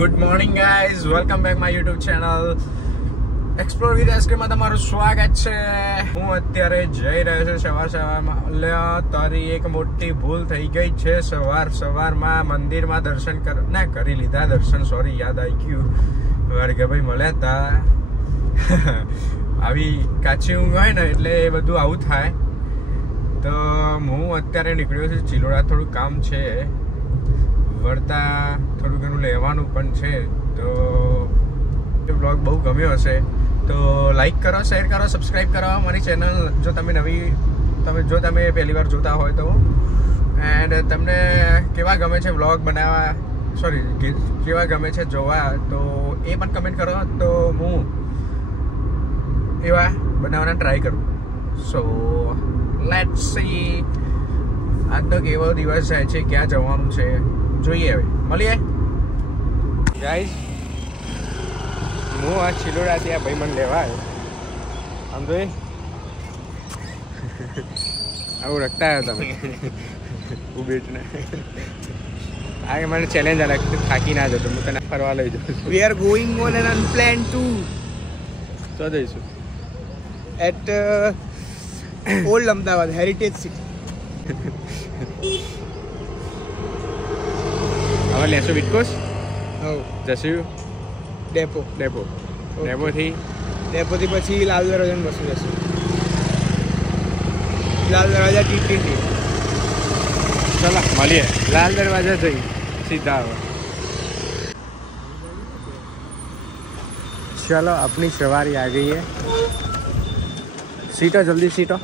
Good morning guys, welcome back my YouTube channel explore with આઈસ્ક્રીમમાં તમારું સ્વાગત છે. હું અત્યારે જઈ રહ્યો છું સવારમાં. તારી એક મોટી ભૂલ થઈ ગઈ છે. સવારમાં મંદિરમાં દર્શન કરી લીધા. સોરી, યાદ આવી ગયું. ભાઈ મળ્યા હતા. આવી કાચી ઊંઘ હોય ને એટલે એ બધું આવું થાય. તો હું અત્યારે નીકળ્યો છું ચિલોડા. થોડું કામ છે, વળતા થોડું ઘણું લેવાનું પણ છે. તો બ્લોગ બહુ ગમ્યો હશે તો લાઈક કરો, શેર કરો, સબસ્ક્રાઈબ કરો મારી ચેનલ. જો તમે પહેલી વાર જોતા હોય તો એન્ડ તમને કેવા ગમે છે બ્લોગ બનાવવા, કેવા ગમે છે જોવા, તો એ પણ કમેન્ટ કરો તો હું એવા બનાવવાના ટ્રાય કરું. સો લેટ્સ સી આજનો કેવો દિવસ જાય છે, ક્યાં જવાનું છે જોઈએ. હવે મળીએ ગાઈઝ. હું આ ચિલોડાથી આ ભાઈ મને લેવા આવ્યો. આમ તો આવું રખતા આવ્યો તમે ઉબેટને. આ મને ચેલેન્જ અલગ, થાકી ના જતો. હું તને ફરવા લઈ જાઉં. We are going on an unplanned tour. તો જઈશું At Old Ahmedabad Heritage City. હવે લેશું વિટકોસ. હવ જશું ડેપોથી પછી લાલ દરવાજાની બસો જશું. લાલ દરવાજા ટીટી. ચલો મળીએ. લાલ દરવાજા જઈ સીધા હવે. चलो अपनी सवारी आ गई है. सीटो जल्दी सीटो.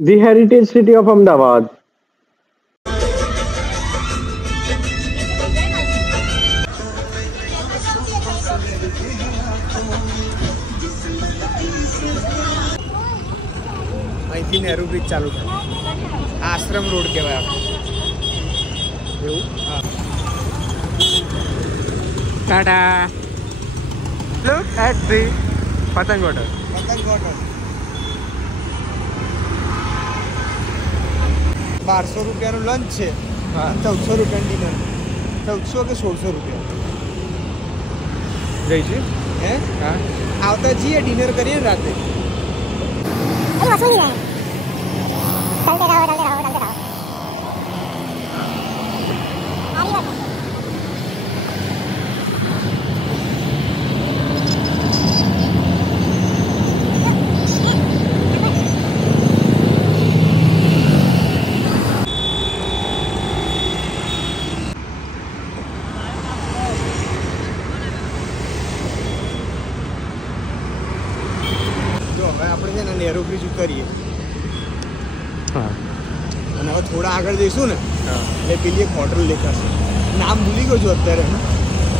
The Heritage City of Ahmedabad. અહીંથી નહેરુ બ્રિજ ચાલુ થાય. આશ્રમ રોડ કહેવાય આપણે. એવું? હા. ટાટા. Look at the પતંગ હોટલ. પતંગ હોટલ 1200 રૂપિયાનું લંચ છે. હા. 1400 રૂપિયાનું ડિનર. 1400 કે 1600 રૂપિયા. જઈશું. હે? હા. આવતા જઈએ, ડિનર કરીએ ને રાતે. આપણે છે ને નહેરુ બ્રિજ ઉતરીએ. હા. અને હવે થોડા આગળ જઈશું ને હા. એટલે પેલી એક હોટલ દેખાશે. નામ ભૂલી ગયો છું અત્યારે.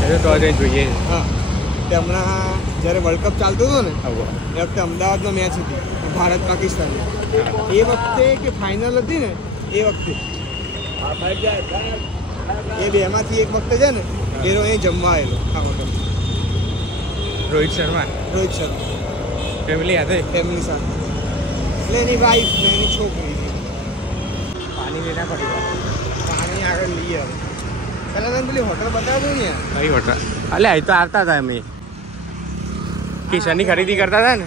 એટલે તો જઈ જોઈએ. હા. તે હમણાં જ્યારે વર્લ્ડ કપ ચાલતો હતો ને આવો. એ વખતે અમદાવાદમાં મેચ હતી, ભારત પાકિસ્તાનની. હા. એ વખતે કે ફાઇનલ હતી ને એ વખતે એ બેમાંથી એક વખતે છે ને એનો અહીં જમવા આવેલો આ હોટલ. રોહિત શર્મા ફેમિલી સાથે. ફેમિલી સાથે. એટલે એની વાઈફ ને એની છોકરી. પાણી લેના પડેગા. પાણી આગળ લઈએ હવે. પહેલાં તને પેલી હોટલ બતાવ્યું ને યાર. કઈ હોટલ? અલે અહીં તો આવતા હતા અમે. કિશનની ખરીદી કરતા હતા ને.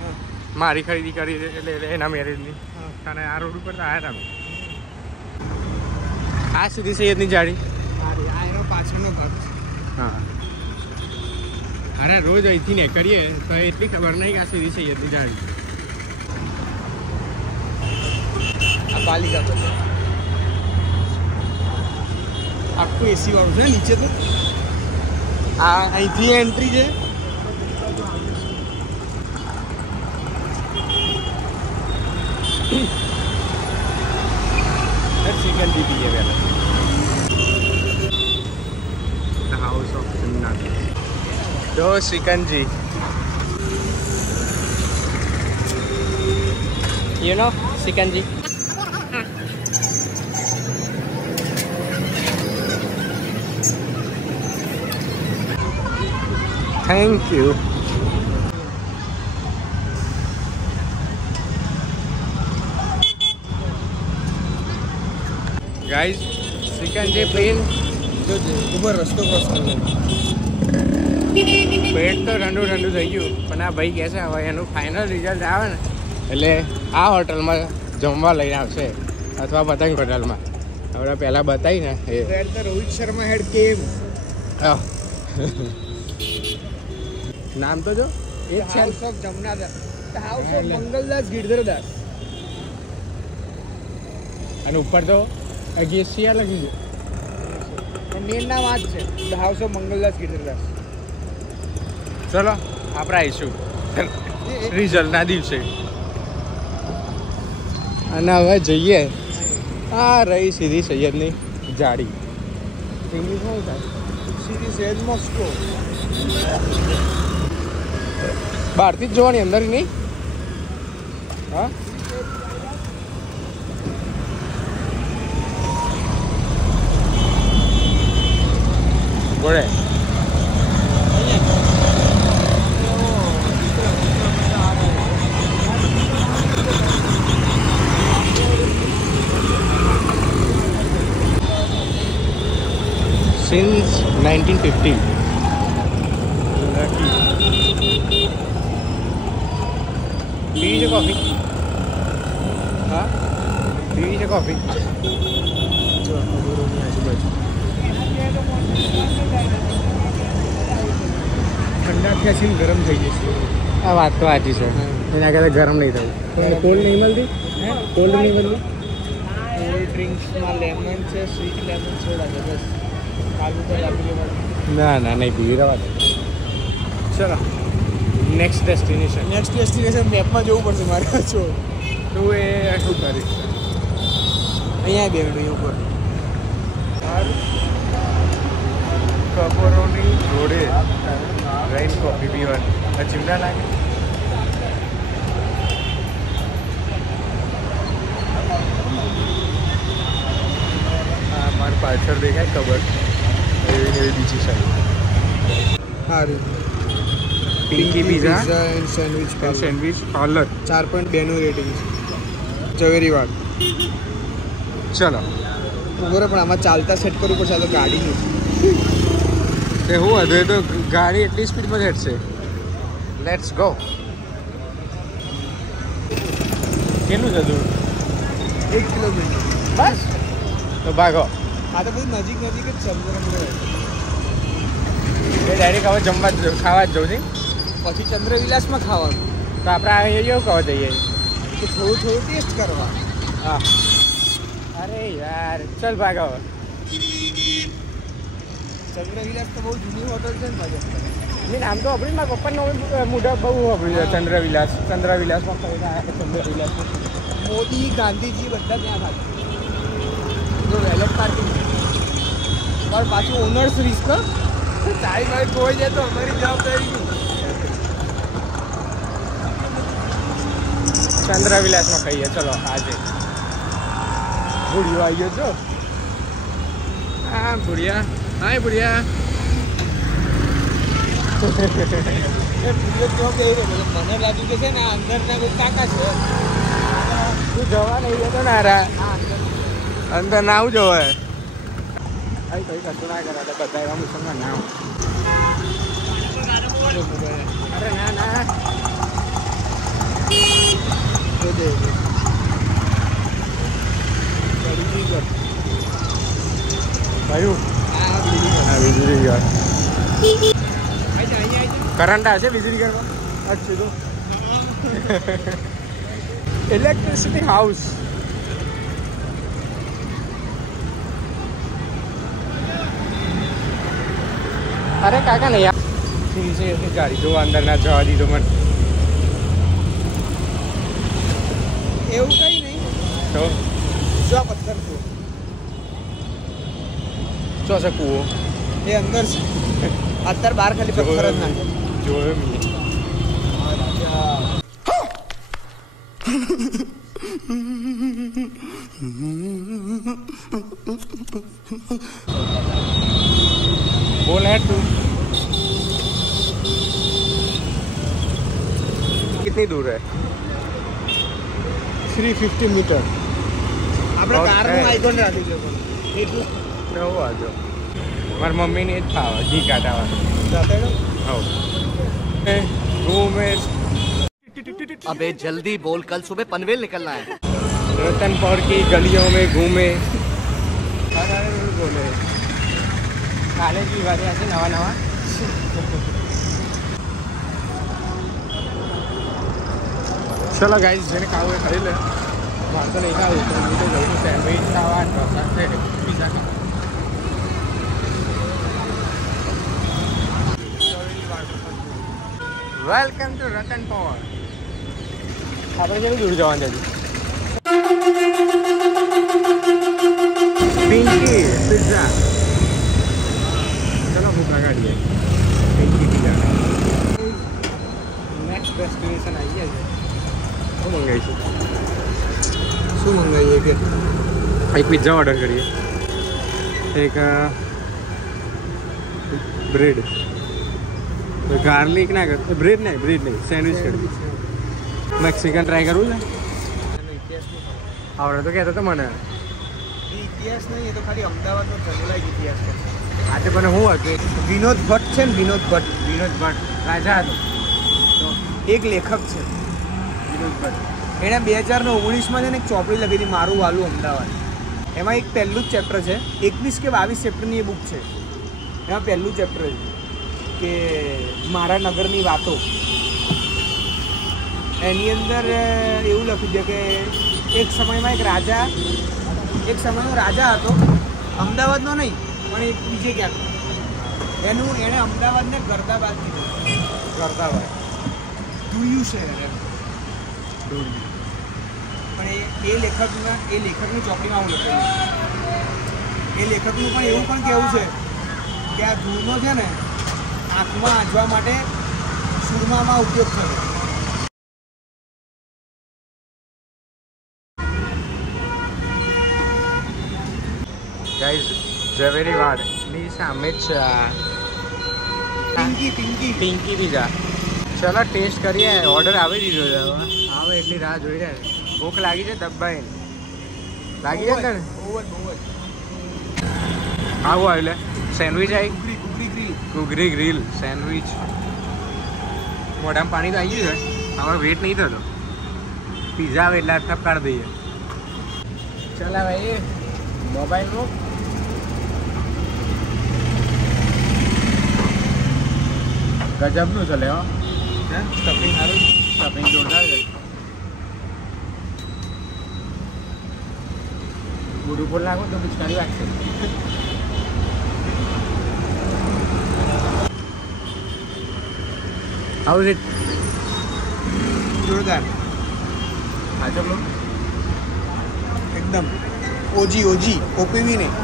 હા. મારી ખરીદી કરી એટલે એના મેરેજની. હા. અને આ રોડ ઉપર તો આવ્યા હતા અમે. આ સુધી સૈયદની જાળી. આ એનો પાછળનો ભાગ. હા. અરે રોજ અહીંથી ને કરીએ તો એટલી ખબર નહીં કે આ સીધી સૈયદની જાળી. આ પાલિકા પર આખું એસી વાળું છે નીચે તો. આ અહીંથી એન્ટ્રી છે. ચિકન જી પીએ પહેલાં. The house of Jannat. દો shikanji. You know shikanji? Thank you. Guys shikanji plain ઉપર રસ્તો ક્રોસ કરવો. પેટ તો ઠંડુ ઠંડુ થઈ ગયું પણ આ ભાઈ કહે છે હવે એનું ફાઇનલ રિઝલ્ટ આવે ને એટલે આ હોટલમાં જમવા લઈને આવશે અથવા પતંગ હોટલમાં. આપણે પહેલાં બતાવી ને એ રોહિત શર્મા હેડ કેમ નામ તો જો એ જ છે house of Jamnadas, house of Mangaldas Girdhardas. અને ઉપર તો અગિયાર લખી છે પણ મેન નામ આ જ છે, ધ હાઉસ ઓફ મંગલદાસ ગિરધરદાસ. ચલો આપણે આવીશું રિઝલ્ટના દિવસે. અને હવે જઈએ. આ રહી સીધી સૈયદની જાડી. ઇંગ્લિશમાં શું થાય? સીધી સૈયદ મોસ્કો. બહારથી જ જોવાની અંદર નહીં. હા બોલે since 1950. પીવી છે કોફી? હા પીવી છે કોફી? જો ખબરોની આજુબાજુ ઠંડા થયા ગરમ થઈ જશે. આ વાત તો સાચી છે. એના કરતાં ગરમ નહીં થયું. કોલ્ડ નહીં મળતી? કોલ્ડ નહીં મળતી? કોલ્ડ ડ્રિંક્સમાં લેમન છે, સ્વીટ લેમન સોડા છે, બસ. કાલુ તો આપી ના ના નહીં પીવી રવા દે. ચલો નેક્સ્ટ ડેસ્ટિનેશન. નેક્સ્ટ ડેસ્ટિનેશન મેપમાં જવું પડશે મારે. જો તું એ શું કરીશ? અહીંયા બે મિનિટ ઉપર કપરોની જોડે રહીને કોફી પીવાની. આ ચીમડા લાગે. હા મારી પાછળ દેખાય ખબર એવી એવી બીજી સાઈડ. સારું. Pinky pizza and sandwich sandwich parlour 4.2 નું રેટિંગ છે. ઝવેરીવાડ. ચલો ઉભો પણ આમાં ચાલતા સેટ કરવું પડશે. આ તો ગાડીનું તે હું હતું એ તો ગાડી એટલી સ્પીડમાં હેડશે. Let's go. કેટલું જતું? 1 કિલોમીટર બસ તો ભાગો. આ તો બધું નજીક નજીક જ છે. એ ડાયરેક્ટ હવે જમવા ખાવા જ જવું છે. પછી ચંદ્રવિલાસમાં ખાવાનું. તો આપણે અહીંયા એવું કહો જઈએ તો થોડું થોડું ટેસ્ટ કરવા. હા. અરે યાર ચલ ભાગો. ચંદ્રવિલાસ તો બહુ જૂની હોટલ છે ને ભાઈ. નહીં નામ તો આપણી મારા પપ્પાનું મોઢા બહુ વાપર્યું છે. ચંદ્રવિલાસમાં ચંદ્રવિલાસ મોદી ગાંધીજી બધા ત્યાં થાય. જો વેલેટ પાર્કિંગ પણ પાછું ઓનર્સ રિસ્ક. ચાય બાય ખોઈ જાય તો અમારી જવાબદારી નહીં. ચંદ્રવિલાસમાં કહીએ ચલો આજે. ભૂડિયો આવી ગયો છો. હા ભૂડિયા. હાય ભૂડિયા. મને લાગ્યું કે છે ને અંદરના કોઈ કાકા છે. તું જવા નહીં જતો ને હારા. અંદર ના આવું જોવે. કઈ કઈ કશું ના કરે બધા એવા મુસલમાન ના હોય. અરે ના ના કયું? હા વીજળી ઘર. કરંટ આવશે વીજળી ઘરમાં? અચ્છા તો ઇલેક્ટ્રિસિટી હાઉસ. અરે કાકા નહીં યાર ગાડી જોવા અંદર ના જવા દીધો મને. એવું કઈ નહીં. તો જો આ પથ્થર છે ચો છે કૂવો. એ અંદર છે. અત્યારે બહાર ખાલી પથ્થર જ નાખે. જોયો મેં. बोल है तू कितनी दूर है? 350 मीटर. આપણે કારનું આઇકોન રાખી દો પણ એટલું નવો વાંધો મારી મમ્મીને જ ખાવા ઘી કાઢાવા घूमे अबे जल्दी बोल कल सुबह पनवेल निकलना है रतनपुर की गलियों में घूमे बोले काले की बात ऐसे नवा नवा चलो गाइस જેને ખાવું એ ખાઈ લે મારે તો નહીં ખાવું તો હું તો જઉં છું સેન્ડવિચ ખાવા ઢોસા છે પીઝા ખાવા વેલકમ ટુ રતનપુર આપણે કેટલું દૂર જવાનું છે પિંકી પિઝા ચલો ભૂખ લગાડીએ પિંકી પિઝા નેક્સ્ટ ડેસ્ટિનેશન આવી ગયા છે શું મંગાવીશું શું મંગાવીએ કે એક પિઝા ઓર્ડર કરીએ એક બ્રેડ ગાર્લિક ના કર બ્રેડ નહીં સેન્ડવિચ કરી મેક્સિકન ટ્રાય કરવું છે આવડે તો કહેતો તો મને ઇતિહાસ નહીં એ તો ખાલી અમદાવાદનો ચલેલા ઇતિહાસ છે આજે મને શું હતું વિનોદ ભટ્ટ છે ને વિનોદ ભટ્ટ રાજા હતો તો એક લેખક છે વિનોદ ભટ્ટ એણે 2019માં છે ને એક ચોપડી લખી હતી મારું વાલું અમદાવાદ એમાં એક પહેલું જ ચેપ્ટર છે 21 કે 22 ચેપ્ટરની એ બુક છે એમાં પહેલું ચેપ્ટર છે કે મારા નગરની વાતો એની અંદર એવું લખ્યું છે કે એક સમયમાં એક સમયનો રાજા હતો અમદાવાદનો નહીં પણ એક બીજે ક્યાંક એણે અમદાવાદને ગરદાબાદ કીધું ગરદાબાદ ધોયું શહેર એમ પણ એ લેખકની ચોપડીમાં હું લખેલું એ લેખકનું પણ એવું પણ કહેવું છે કે આ ધૂળનો છે ને આંખમાં આંચવા માટે સુરમામાં ઉપયોગ થયો ગાઈઝ ઝવેરી વાડની સામે જ છે પિંકી પિઝા ચલો ટેસ્ટ કરીએ ઓર્ડર આવી દીધો છે હવે આવે એટલી રાહ જોઈ રહ્યા છે ભૂખ લાગી છે દબાઈ લાગી છે તને બહુ જ આવું આવ્યું સેન્ડવિચ આવી ઘૂઘરી ગ્રીલ સેન્ડવિચ મોઢામાં પાણી તો આવી ગયું છે હવે વેટ નહીં થતો પિઝા આવે એટલે ટપ કાઢી દઈએ ચાલ ભાઈ મોબાઈલમાં ગજબનું ચલે હો સ્ટફિંગ સારું સ્ટફિંગ જોરદાર છે ગુરુ બોલ લાગો તો પિચકારી વાગશે હાઉ ઇઝ ઇટ જોરદાર હા ચલો એકદમ ઓજી ઓપીવી નહીં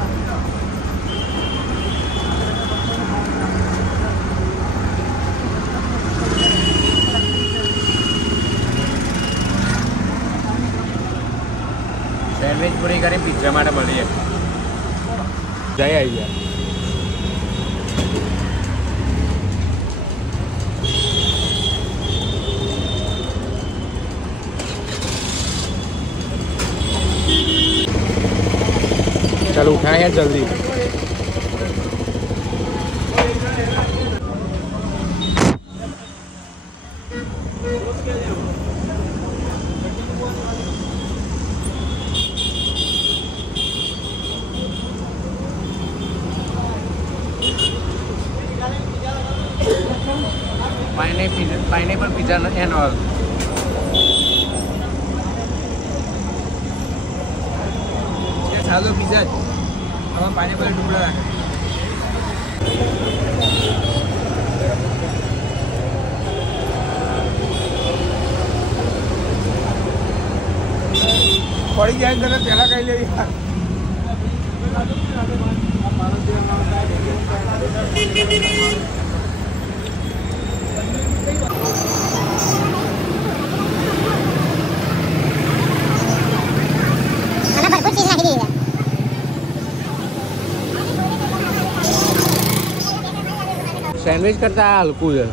સેન્ડવિચ પૂરી કરી પિઝા માટે મળીએ જઈ આવી ગયા चलो उठाए यार जल्दी पाइनएप्पल पिज़्ज़ा एंड ऑल સાદો પિઝા જ આમાં પાઇનેપલ ટુકડા રાખે પડી જાય તને પહેલાં કઈ લેવી સેન્ડવિચ કરતા હલકું છે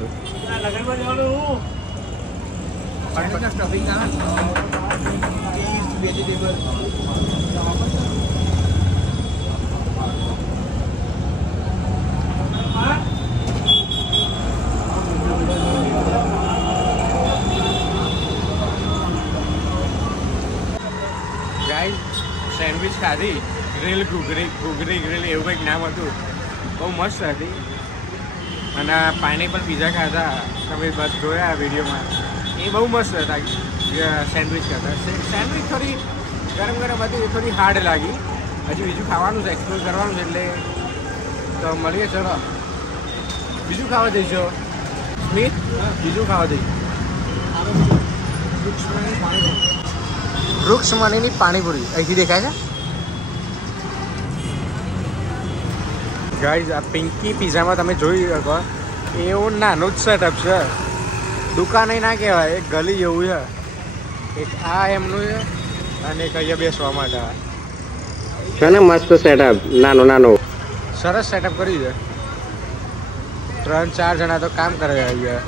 સ્ટફિંગ આવે ચીઝ વેજીટેબલ ખાધી ગ્રીલ ઘૂઘરી ગ્રીલ એવું કંઈક નામ હતું, બહુ મસ્ત હતી. અને પાઇનેપલ પીઝા ખાધા, તમે બસ જોયા વિડીયોમાં, એ બહુ મસ્ત હતા. સેન્ડવિચ ખાધા, સેન્ડવિચ થોડી ગરમ ગરમ હતી, થોડી હાર્ડ લાગી. હજુ બીજું ખાવાનું છે, એક્સપ્લોર કરવાનું છે, એટલે તો મળીએ. ચલો બીજું ખાવા જઈશું. સ્મિત બીજું ખાવા જઈશું. વૃક્ષમણીની પાણીપુરી અહીંથી દેખાય છે. ગાઈઝ આ પિંકી પિઝામાં તમે જોઈ શકો એવું નાનું જ સેટઅપ છે, દુકાને ના કહેવાય, એક ગલી જેવું છે. એક આ એમનું છે અને એક અહીંયા બેસવા માટે છે ને મસ્ત સેટઅપ, નાનો નાનો સરસ સેટઅપ કર્યું છે. 3-4 જણા તો કામ કરે અહીંયા.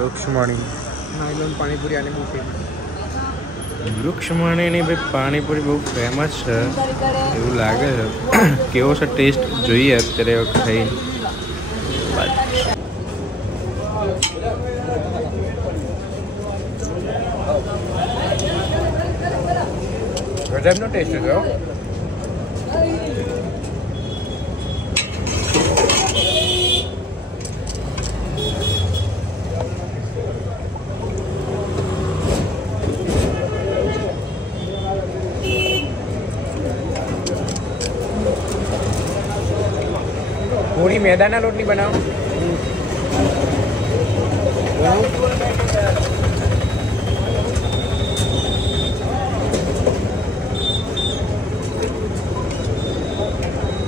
વૃક્ષમણી નાયલોન પાણીપુરી આને બહુ ફેમસ. વૃક્ષમણીની ભાઈ પાણીપુરી બહુ ફેમસ છે એવું લાગે છે. કેવો છે ટેસ્ટ જોઈએ અત્યારે ખાઈ. ગજબનો ટેસ્ટ છે. પૂરી મેદાના લોટની બનાવો.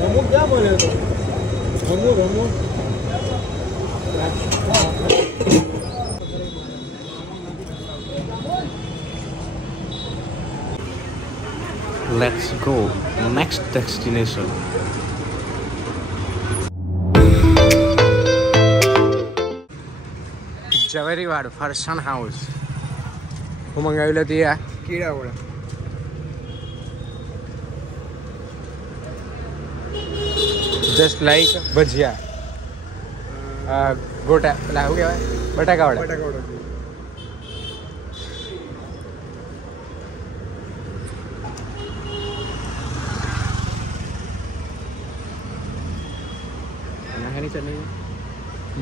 અમુક ક્યાં મળે તો અમુક Let's go next destination. ઝવેરીવાડ ફરસાણ હાઉસ. હું મંગાવેલું હતી આ કીડાવાળા. જસ્ટ લાઈક ભજીયા, ગોટા પેલા શું કહેવાય, બટાકાવાળા. બટાકાવાળા. નાની ચટણી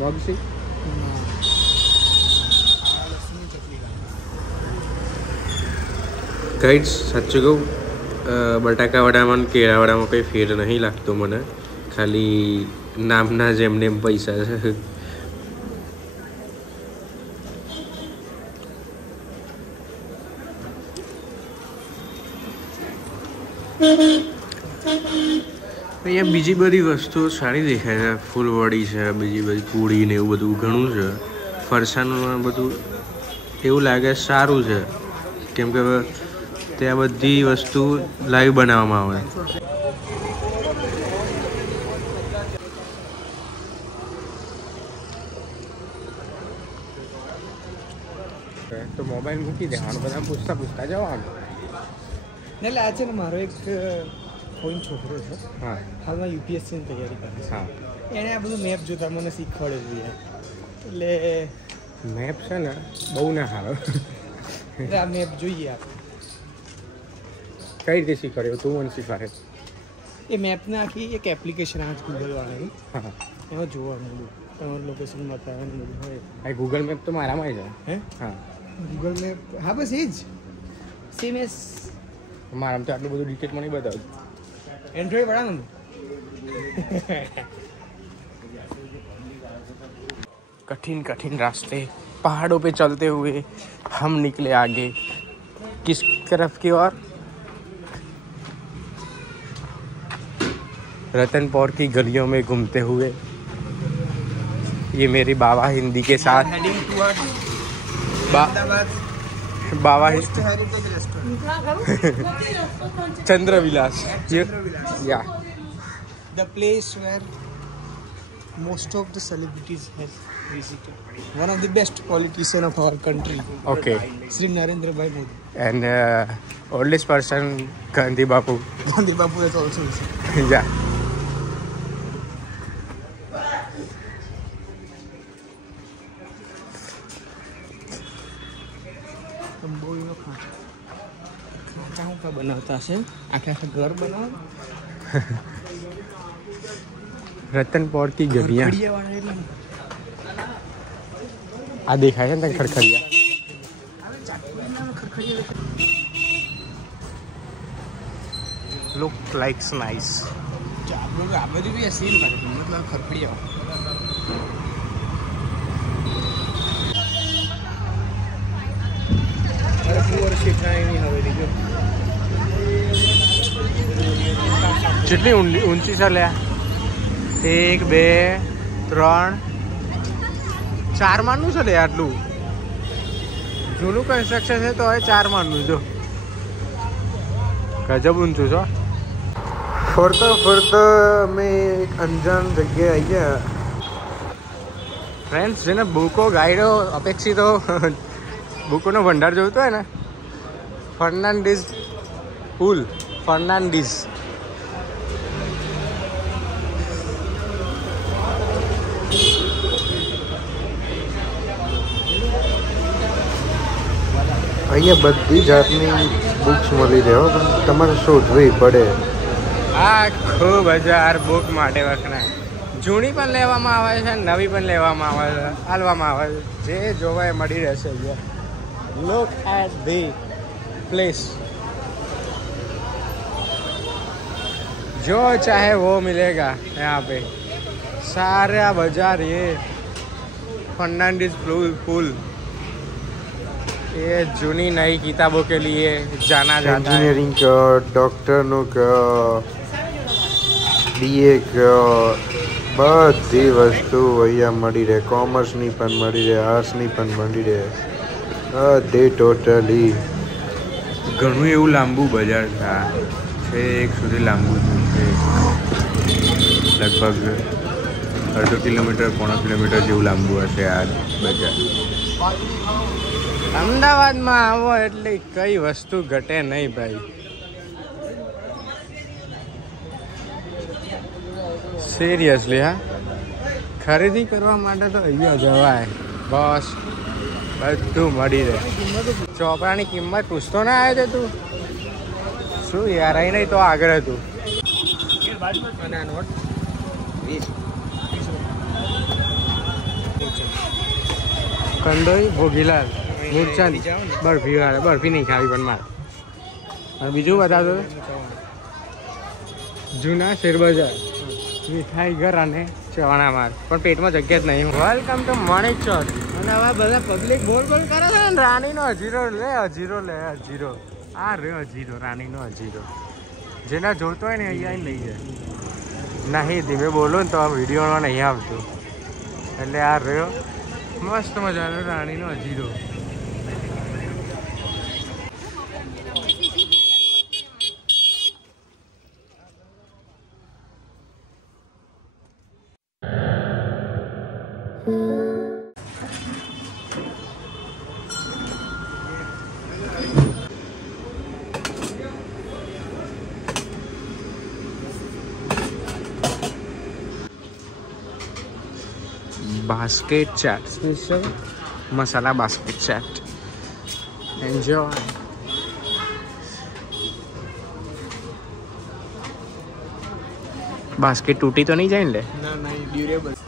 મગસી. ગાઈડ્સ સાચું કહું, બટાકાવાળામાં કેળાવાળામાં કંઈ ફેર નહીં લાગતો મને, ખાલી નામના જ એમને એમ પૈસા છે. અહીંયા બીજી બધી વસ્તુઓ સારી દેખાય છે. ફૂલવડી છે, બીજી બધી પૂરી ને એવું બધું ઘણું છે. ફરસાણમાં બધું એવું લાગે સારું છે, કેમ કે ત્યાં બધી વસ્તુ લાઈવ બનાવવામાં આવે. તો મોબાઈલ મૂકી દેવાનું, બધા પૂછતા પૂછતા જવાનું. એટલે આ છે ને મારો એક ફોઈન છોકરો છે, હા હાલમાં યુપીએસસીની તૈયારી કરે છે. હા, એણે આ બધું મેપ જોતા મને શીખવાડે છે યાર. એટલે મેપ છે ને બહુ ના સારો. આ મેપ જોઈએ આપણે. કઈ રીતે શીખવાડ્યો તું મને શીખવાડે? એ મેપને આખી એક એપ્લિકેશન આવે છે ગૂગલ વાળાની, હા, એમાં જોવાનું બધું તમારું લોકેશન બતાવવાનું બધું હોય. આ ગૂગલ મેપ તો મારામાં છે. હે હા, ગૂગલ મેપ, હા બસ એ જ સેમ એસ મારામાં તો આટલું બધું ડિટેલમાં નહીં બતાવ્યું. एंड्रॉइड बड़ा ना कठिन कठिन रास्ते पहाड़ों पे चलते हुए हम निकले आगे. किस तरफ की ओर? रतनपुर की गलियों में घूमते हुए ये मेरी बाबा हिंदी के साथ हेडिंग टुवर्ड्स बाबा हेरिटेज रेस्टोरेंट चंद्र विलास. या the place where most of the celebrities have visited. One of the best politician of our country. okay. Shri Narendra Bhai Modi. And oldest person Gandhi Bapu. Gandhi Bapu has also visited. yeah. બનાવતા હશે આખા ઘર બનાવો રતનપોર કી ગલિયા ખડિયાવાળા એટલે આ દેખાય છે ને ખડખડિયા લુક લાઇક્સ નાઇસ આપણું આ બધું બી સીન મતલબ ખડખડિયા કેટલી ઊંચી છે લ્યા 1 2 3 4 માળનું છે લે આટલું જૂનું કન્સ્ટ્રક્શન છે તો હવે 4 માળનું જો ગજબ ઊંચું છો ફરતા ફરતા અમે એક અંજાન જગ્યાએ આવી ગયા ફ્રેન્ડ્સ જેને બુકો ગાઈડો અપેક્ષિતો બુકોનો ભંડાર જોઈતો હોય ને ફર્નાન્ડીઝ પુલ ફર્નાન્ડીઝ અહીંયા બધી જાતની બુક્સ મળી રહે તમારે શોધવી પડે આખું બજાર બુક માટે વખણાય જૂની પણ લેવામાં આવે છે નવી પણ લેવામાં આવે છે હાલવામાં આવે છે જે જોવા એ મળી રહેશે અહીંયા લુક એટ ધી प्लेस जो चाहे वो मिलेगा यहाँ पे सारा बाजार ये फर्नांडीज पुल ये जूनी नई किताबों के लिए जाना जाता है इंजीनियरिंग का डॉक्टरનું का BA का બધી વસ્તુ અહીંયા મળી રહે કોમર્સની પણ મળી રહે આર્ટ્સની પણ મળી રહે બધે ટોટલી ઘણું એવું લાંબુ બજાર છે એક સુધી લાંબુ છે લગભગ અડધો કિલોમીટર પોણા કિલોમીટર જેવું લાંબુ હશે આ બજાર અમદાવાદમાં આવો એટલે કઈ વસ્તુ ઘટે નહીં ભાઈ સિરિયસલી હા ખરીદી કરવા માટે તો અહીંયા જવાય બસ બધું મળી રહે ચોપડાની કિંમત પૂછતો ના આવે છે તું શું યાર અહીં નહીં તો આગળ હતું કંદોઈ ભોગીલાલ મૂળચંદ બરફી વાળા બરફી નહીં ખાવી પણ મારે અને બીજું બતાવતો જૂના શેરબજાર મીઠાઈ ઘર અને ચવાણા માર પણ પેટમાં જગ્યા જ નહીં વેલકમ ટુ માણેક ચોક અને હવે બધા પબ્લિક બોલ બોલ કરે છે ને રાણીનો અજીરો લે અજીરો આ રહ્યો અજીરો રાણીનો અજીરો જેના જોતો હોય ને અહીંયા લઈ જાય નહીં ધીમે બોલો ને તો આ વિડીયોમાં નહીં આવતું એટલે આ રહ્યો મસ્ત મજાનો રાણીનો અજીરો basket chat special masala basket chat enjoy basket टूटी तो नहीं जाए ले ના ના ડ્યુરેબલ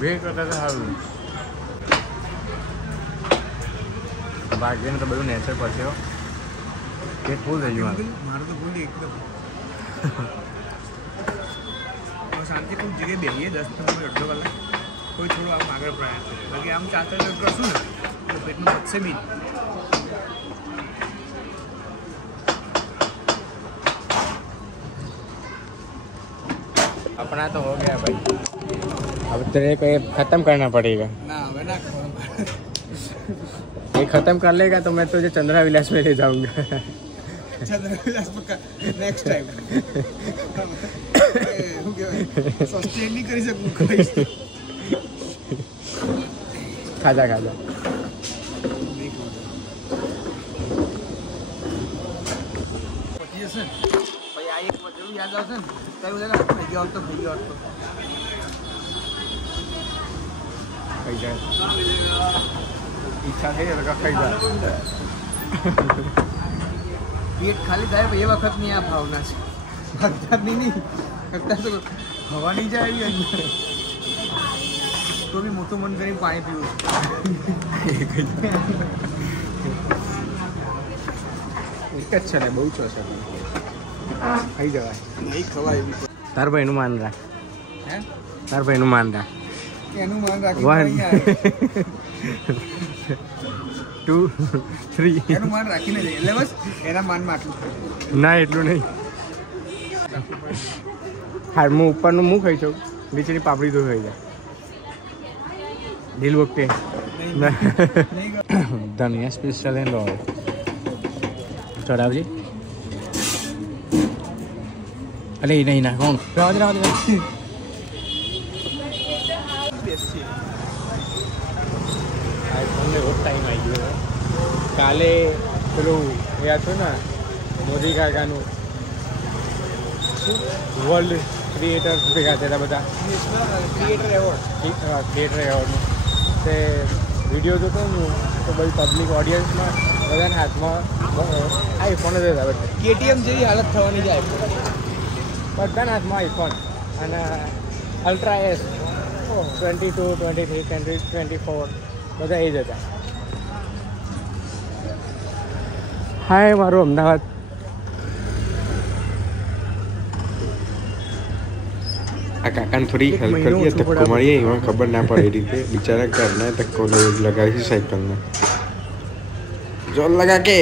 બે કરતા તો સારું ભાગ્યને તો બધું નેચર પછી પેટ ફૂલ થઈ ગયું મારું તો ભૂલી એકદમ શાંતિ કોઈ જગ્યાએ બેસીએ 10-15 મિનિટ અડધો કલાક કોઈ થોડું આમ આગળ પ્રયાસ કરે બાકી આમ ચાલતા કરશું ને તો પેટમાં પચશે બી अपना तो हो गया भाई अब तेरे को ये खत्म करना पड़ेगा ના હવે ના ये खत्म कर लेगा तो मैं तुझे चंद्रा विलास में ले जाऊंगा ચંદ્રવિલાસ પક્કા નેક્સ્ટ ટાઈમ સસ્ટેન નહીં કરી શકું ખાઈશ તો. ખાજા ખાજા પતી જશે ને પછી આ એક બધું યાદ આવશે ને તો એવું લાગે ખાઈ ગયો હોત તો ખાઈ ગયો હોત તો. ખાઈ જાય ઈચ્છા થઈ જાય તો ખાઈ જાય પેટ ખાલી થાય એ વખતની આ ભાવના છે. વખતની નહીં વખત તો હવા નહીં જાય એવી અંદર. તો બી મોટું મન કરીને પાણી પીવું એક જ છે ને બહુ છો છે ખાઈ જવાય નહીં ખવાય એવી. તાર ભાઈનું માન રાખ હે તાર ભાઈનું માન રાખ એનું માન 1 2 3 એનું માન રાખીને જાય એટલે બસ એના માનમાં આટલું. ના એટલું નહીં હાર હું ઉપરનું મું ખાઈ છું નીચેની પાપડી તો ખાઈ જાય દિલ વખતે ધનિયા સ્પેશિયલ એન્ડ ઓલ ચડાવજે અરે એ નહીં નાખ કોણ રાવ દે આઈફોનને રોજ ટાઈમ આવી ગયો કાલે પેલું યાદ છે ને મોદી કાકાનું વર્લ્ડ ક્રિએટર્સ ભેગા થયેલા બધા ક્રિએટર એવોર્ડ ક્રિએટર એવોર્ડનું તે વિડીયો જોતો હું તો બધી પબ્લિક ઓડિયન્સમાં બધાના હાથમાં આઈફોન જ હતા બધા કેટીએમ જેવી હાલત થવાની જાય. બધાના હાથમાં આઈફોન અને અલ્ટ્રા એસ 22 23 24 બધા એ જ હતા. હાય મારું અમદાવાદ આ કાકાને થોડી હેલ્પ કરીએ ધક્કો મારીએ એમાં ખબર ના પડે એ રીતે બિચારા ઘરના ધક્કો લગાવી સાયકલને જોર લગા કે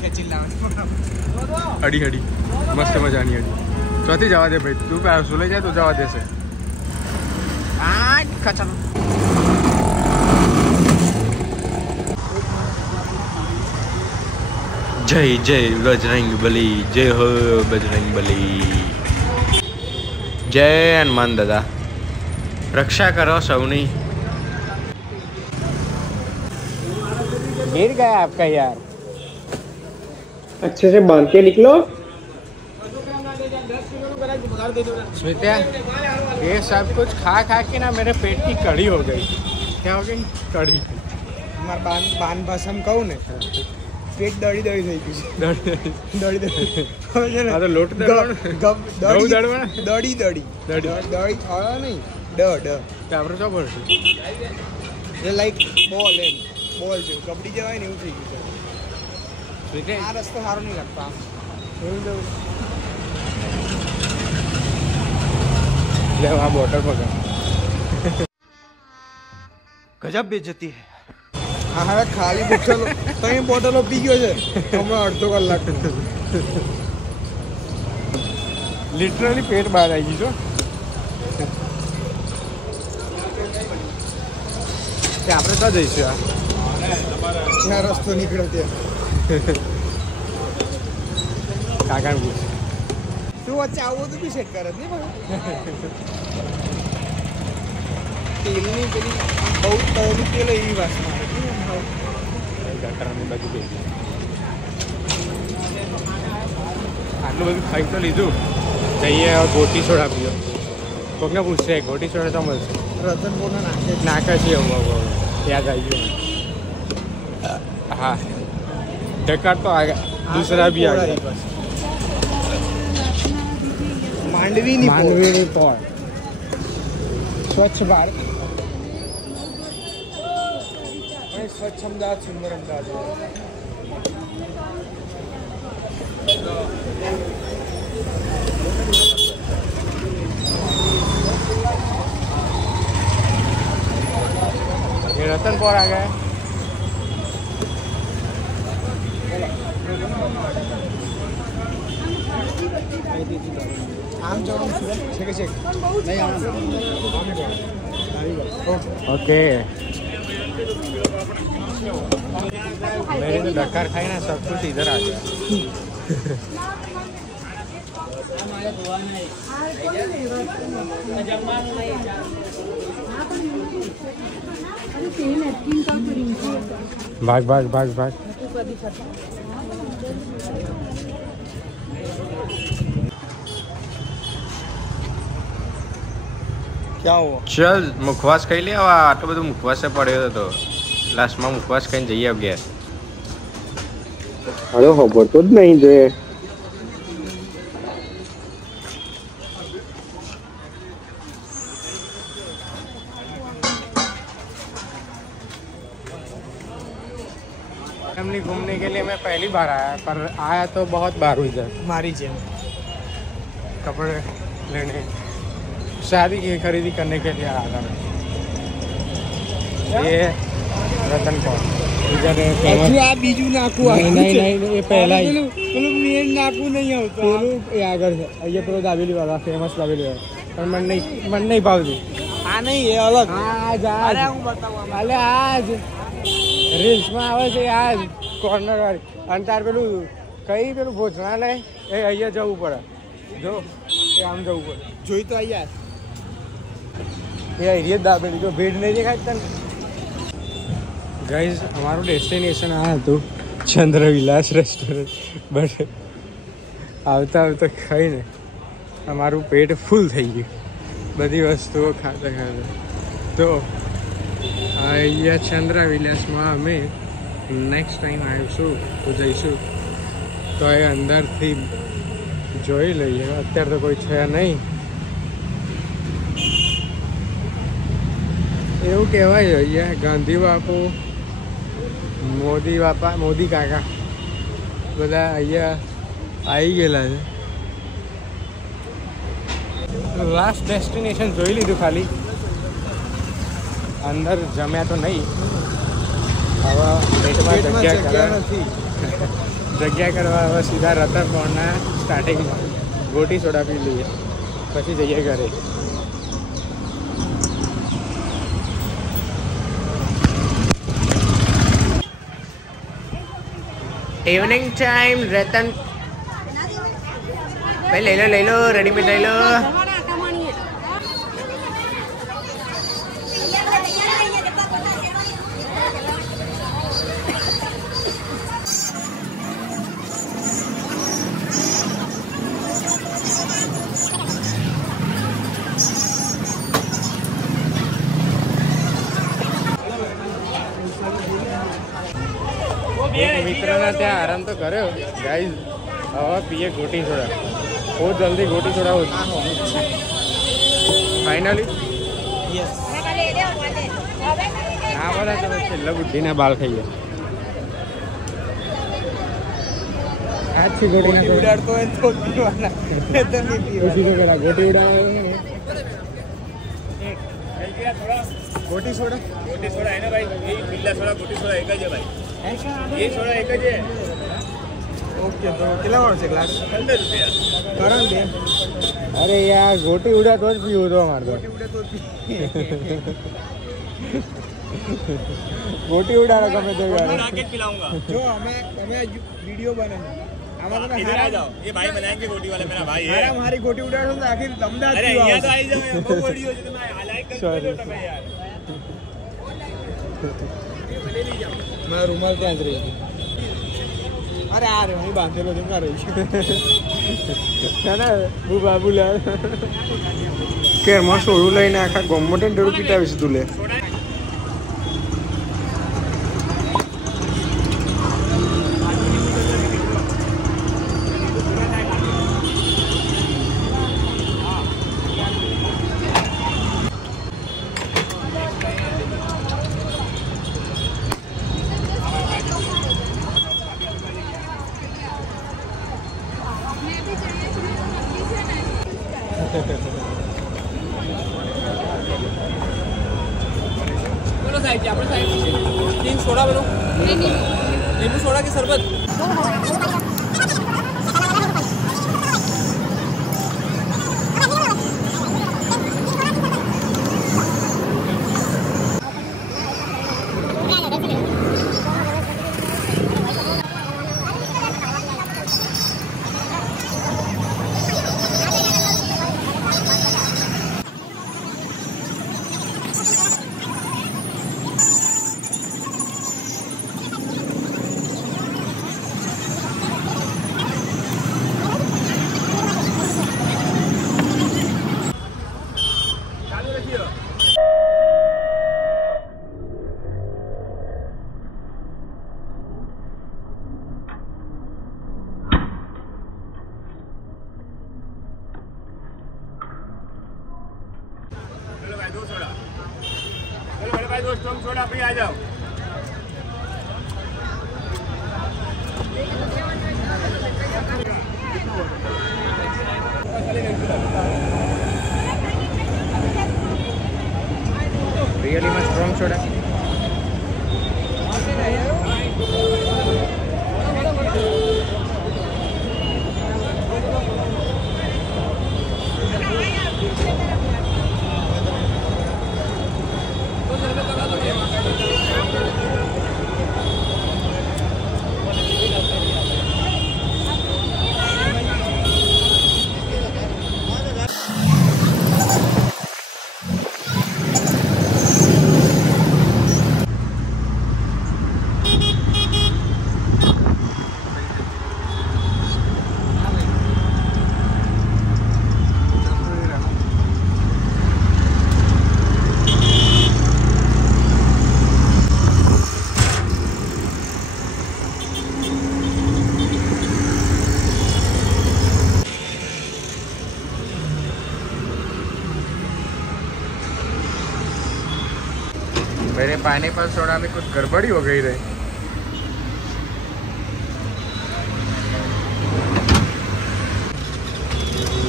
ખેંચી લાવવાની. અડી અડી મસ્ત મજાની અડી ચોથી જવા દે ભાઈ તું સુલે જાય તો જવા દેશે જય જય બજરંગ બલી જય હો બજરંગ બલી જય હનુમાન દાદા રક્ષા કરો સૌની गिर गया आपका यार अच्छे से बांध के निकलो. स्मिता ये सब कुछ खा खा के ना मेरे पेट की कड़ी हो गई. क्या हो गई कड़ी મારા બાન ભાષામાં કહું ને પેટ દળી દળી થઈ ગયું છે. દળી દળી આ તો લોટ દળવાનો ઘઉં દળવાના? દળી દળી દળી. દળી હા નહીં ડ તો આપણે શું ભરશું એટલે લાઈક બોલ એમ બોલ જેવું કબડ્ડી જવાય ને એવું થઈ ગયું છે. સ્મિતા આ રસ્તો સારો નહીં લાગતો આમ. લે આ બોટલ પકડ गजब बेइज्जती है. હા હવે ખાલી બોટલો 3 બોટલો પી ગયો છે હમણાં અડધો કલાક. લિટરલી પેટ બહાર આવી ગયું છો આપણે ક્યાં જઈશું આ જ્યાં રસ્તો નીકળ્યો ત્યાં કાકાને પૂછ તું વચ્ચે આવું બધું બી સેટ કરે જ નહીં ભાઈ. તેલની પેલી બહુ તળેલું તેલ એવી વાસમાં આવે. ગટરની બાજુ ગઈ આટલું બધું ખાઈ તો લીધું જઈએ હવે ગોટી સોડા પીઓ કોકને પૂછશે ગોટી સોડા તો મળશે રતનપુરના નાખે જ. નાખે છે એવું યાદ આવી ગયું हाँ डेकार तो आ गया दूसरा भी आ गया માંડવીની मानवीनी पोळ સ્વચ્છ ભારત અને સ્વચ્છ અમદાવાદ સુંદર અમદાવાદ. ये रतनपुर आ गए આમ જવાનું છે કે નહીં ओके मेरे तो डकार खाई ना सब कुछ इधर आ गया भाग भाग भाग भाग क्या हुआ चल मुखवास खाई लिया आटो બધું મુખવાસ પડ્યો હતો લાસ્ટમાં મુખવાસ ખાઈને જઈ આવ્યા અરે ખબર તો જ નહીં જે फैमिली घूमने के लिए मैं पहली बार आया पर आया तो बहुत बार हुई इधर मारी जेम कपड़े लेने शादी की खरीदी करने के लिए आया था मैं ये रतन कौर इधर આ બીજું નાકું नहीं ये पहला ही પેલું મેન નાકું નહીં આવતું પેલું એ આગળ છે અહીંયા પેલો દાબેલી વાળા ફેમસ દાબેલી વાળા પણ મને નહીં ભાવતી આ નહીં એ અલગ આજ અરે હું બતાવું અલે આજ રીલ્સમાં આવે છે આજ કોર્નર વાળી અને તાર પેલું કઈ પેલું ભોજનાલય એ અહીંયા જવું પડે જો એ આમ જવું પડે જોઈ તો અહીંયા એ એરિયા દાબેલી જો ભીડ નહીં દેખાય તને ગાઈઝ અમારું ડેસ્ટિનેશન આ હતું ચંદ્રવિલાસ રેસ્ટોરન્ટ બટ આવતા આવતા ખાઈને અમારું પેટ ફૂલ થઈ ગયું બધી વસ્તુઓ ખાતા ખાતા તો અહીંયા ચંદ્રવિલાસમાં અમે નેક્સ્ટ ટાઈમ આવીશું તો જઈશું તો એ અંદરથી જોઈ લઈએ અત્યારે તો કોઈ છે નહીં એવું કહેવાય અહીંયા ગાંધી બાપુ મોદી કાકા બધા અહીંયા આવી ગયેલા છે લાસ્ટ ડેસ્ટિનેશન જોઈ લીધું ખાલી અંદર જમ્યા તો નહીં હવે પેટમાં જગ્યા કરવા હવે સીધા રતનપોળના સ્ટાર્ટિંગ ગોટી સોડા પી લઈએ પછી જઈએ ઘરે इवनिंग टाइम रतन भाई ले लो रेडीमेड ले लो મિત્રના ત્યાં આરામ તો કર્યો ગાઈઝ હવે પીએ ગોટી સોડા બહુ જલ્દી ગોટી સોડા ફાઇનલી ના બોલે તો છેલ્લા બુદ્ધિના બાલ ખાઈએ આજથી ગોટી ઉડાડતો હોય તો પીવાના ગોટી ઉડાવે ગોટી સોડા है ना भाई ये बिल्ला सोडा गोटी सोडा एक है भाई ये सोडा एक है ઓકે તો કેટલા વાળો છે ગ્લાસ 15 રૂપિયા કરણ દે અરે યાર ગોટી ઉડા તો જ પીવું તો અમારે ગોટી ઉડે તો ગોટી ઉડાડો ગમે તો आके पिलाऊंगा जो हमें वीडियो बनाना हमारा इधर आ जाओ ये भाई बनाएंगे गोटी वाले मेरा भाई है हमारी गोटी उड़ाड़ो तो आखिर अमदावाद अरे यहाँ तो आई जाओ वो वीडियो जो मैं लाइक कर दो તમે यार मैं रुमाल ત્યાં જ રહી અરે આ રે હું બાંધેલો છું કા રહી છે ને બુ બાબુલા કેરમાં સોડું લઈને આખા ગોમોટન ડરું પીટાવીશ તું લે बोलो साइड की अपने साइड तीन सोडा बोलो नींबू सोडा की शरबत 2 सोडा। चलो बड़े भाई 2 स्ट्रॉन्ग सोडा फ्री आ जाओ। रियली में स्ट्रॉन्ग सोडा मेरे पाइनएप्पल सोडा में कुछ गड़बड़ी हो गई रही।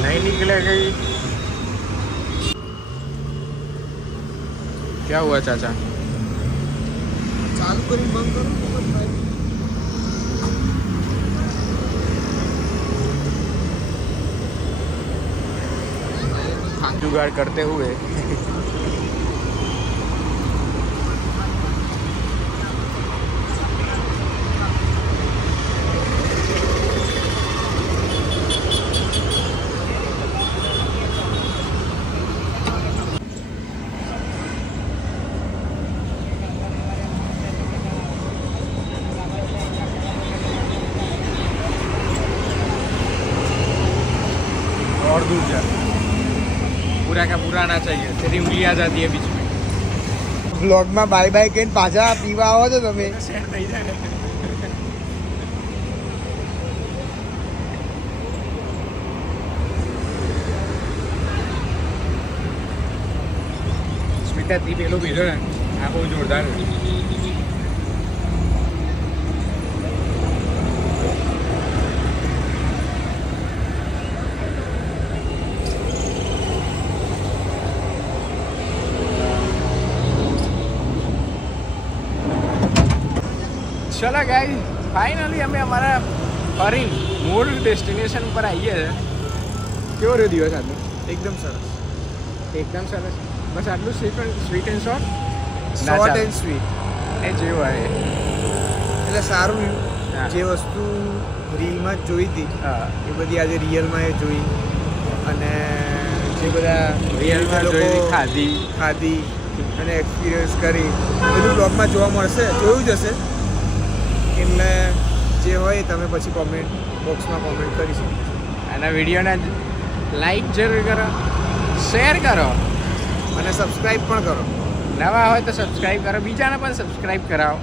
नहीं निकले गई। क्या हुआ चाचा? चालू करी बंद करो। जुगाड़ करते हुए और दूर जा, पूरा का पूरा आना चाहिए, तेरी उंगली आ जाती है बीच में। ब्लॉग में बाय बाय कहीं पाछा पीवा आવો છો તમે સેટ થઈ જાય। સ્મિતા તી પેલો પીધો ને આ બહુ જોરદાર છે। चलो गाइस फाइनली અમે અમારા ફરી મૂળ ડેસ્ટિનેશન પર આવીએ છે। કેવો રહ્યો દિવસ આજનો? એકદમ સરસ એકદમ સરસ। બસ આટલું sweet and short short and sweet એ જેવું આવે એટલે સારું રહ્યું। હા। જે વસ્તુ રીલમાં જ જોઈ હતી હા એ બધી આજે રિયલમાં એ જોઈ અને જે બધા રિયલમાં લોકો જોઈ ખાધી ખાધી અને એક્સપિરિયન્સ કરી બધું બ્લોગમાં જોવા મળશે, જોયું જ હશે। એટલે જે હોય તમે પછી કોમેન્ટ બોક્સમાં કોમેન્ટ કરી શકો। અને વિડીયોને લાઈક જરૂર કરો, શેર કરો અને સબસ્ક્રાઈબ પણ કરો। નવા હોય તો સબસ્ક્રાઈબ કરો, બીજાને પણ સબસ્ક્રાઈબ કરાવો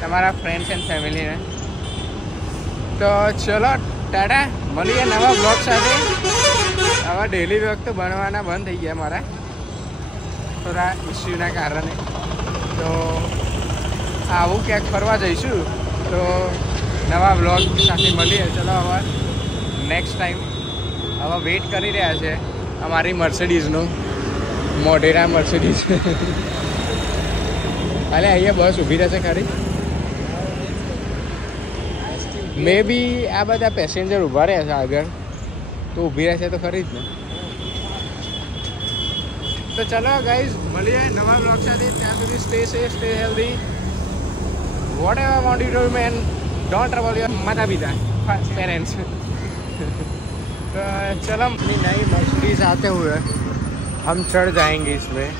તમારા ફ્રેન્ડ્સ એન્ડ ફેમિલીને। તો ચલો ટાટા, મળીએ નવા બ્લોગ સાથે। આવા ડેલી બ્લોગ તો બનવાના બંધ થઈ ગયા મારા થોડા ઇસ્યુના કારણે। તો આવું ક્યાંક ફરવા જઈશું તો નવા બ્લોગ સાથે મળીએ। ચલો હવે નેક્સ્ટ ટાઈમ હવે વેઇટ કરી રહ્યા છે અમારી મર્સિડીઝનો, મોઢેરા મર્સિડીઝ। અલે અહીંયા બસ ઊભી રહેશે ખરી? મે બી આ બધા પેસેન્જર ઊભા રહ્યા છે આગળ, તો ઊભી રહેશે તો ખરી જ ને। તો ચલો ગાઈઝ મળીએ નવા બ્લોગ સાથે, ત્યાં સુધી stay safe, stay healthy, whatever want you to do man, don't trouble your माता पिता पेरेंट्स। तो चलो अपनी नई मर्सिडीज आते हुए हम चढ़ जाएंगे इसमें।